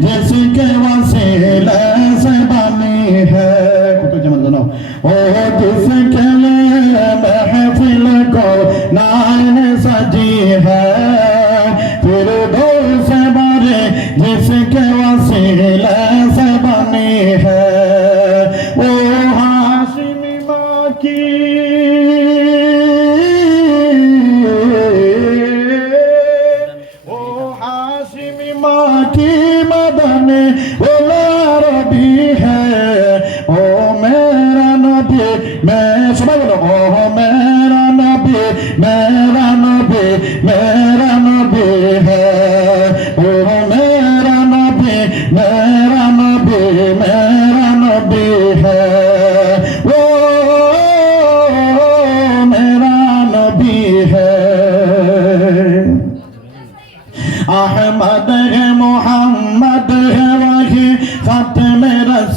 جس کے وسیلے سے بنی ہے۔ او جس کے لیے محفل کو نائن سجی ہے۔ پھر دو سے بارے جس کے وسیلے سے بنی ہے۔ وہ ہاشمی ماں کی ماں کی जाने बोला रबी है ओ मेरा नबी मैं सुबह बोलो ओ मेरा नबी मेरा नबी मेरा नबी है ओ मेरा नबी मेरा नबी मेरा नबी है ओ मेरा नबी है अहमद है मोहम्मद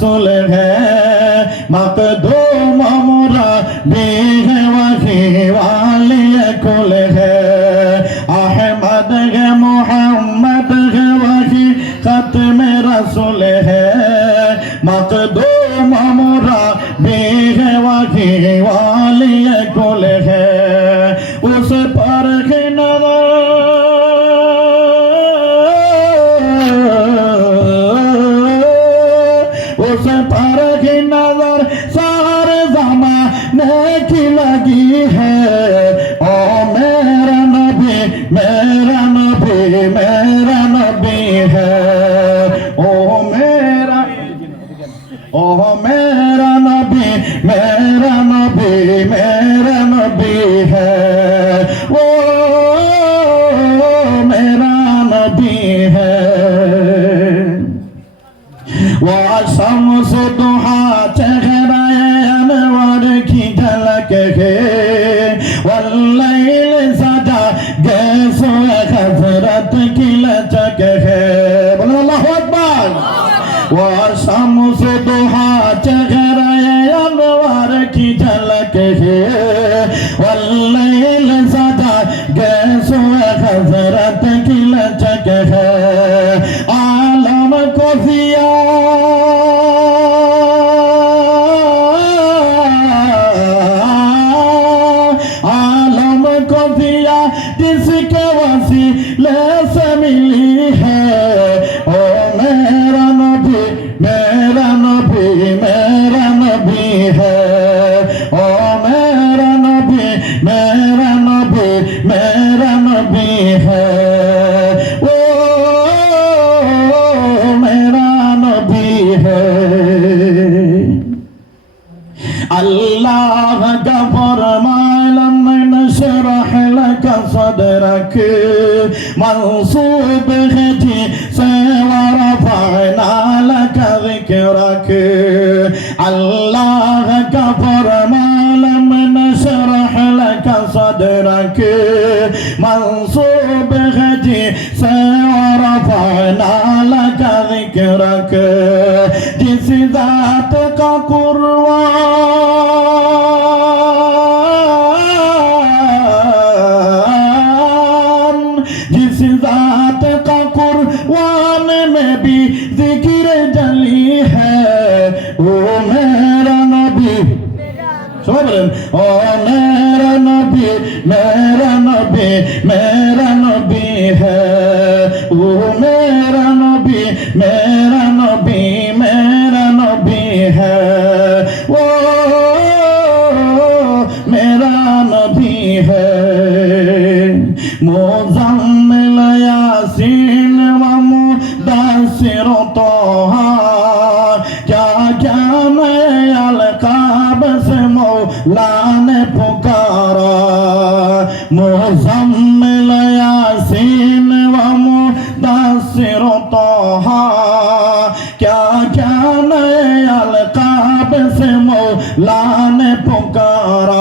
رسول ہے۔ مقدوم مرا بھی ہے وہی والی کل ہے۔ احمد ہے، محمد ہے وہی ختم رسول ہے۔ مقدوم مرا بھی ہے وہی والی کل ہے۔ تارک نظر سار زمانے کی لگی ہے۔ او میرا نبی میرا نبی میرا نبی ہے۔ او میرا او میرا نبی میرا نبی میرا نبی ہے۔ او میرا نبی شام سے دوہا چہرے انوار کی جھلک ہے۔ واللیل سجا گیسو کی لچک ہے۔ مدرك منصوب هتي ذكرك الله كفر ما لم نشرح لك صدرك منصوب غدي سورفعنا لك ذكرك جس ذاتك قرآن বলেন, ও মেরা নবী মেরা নবী মেরা নবী হ্যাঁ ও মেরা নবী মেরা নবী মেরা নবী হ্যাঁ ও মেরা নবী হ্যাঁ মোজাম্মেল ইয়াসিন ওয়া মুদাসসির তাহা मुजम्मिल यासीन व मुदस्सिर तोहा क्या क्या नए अलकाब से मौला ने पुकारा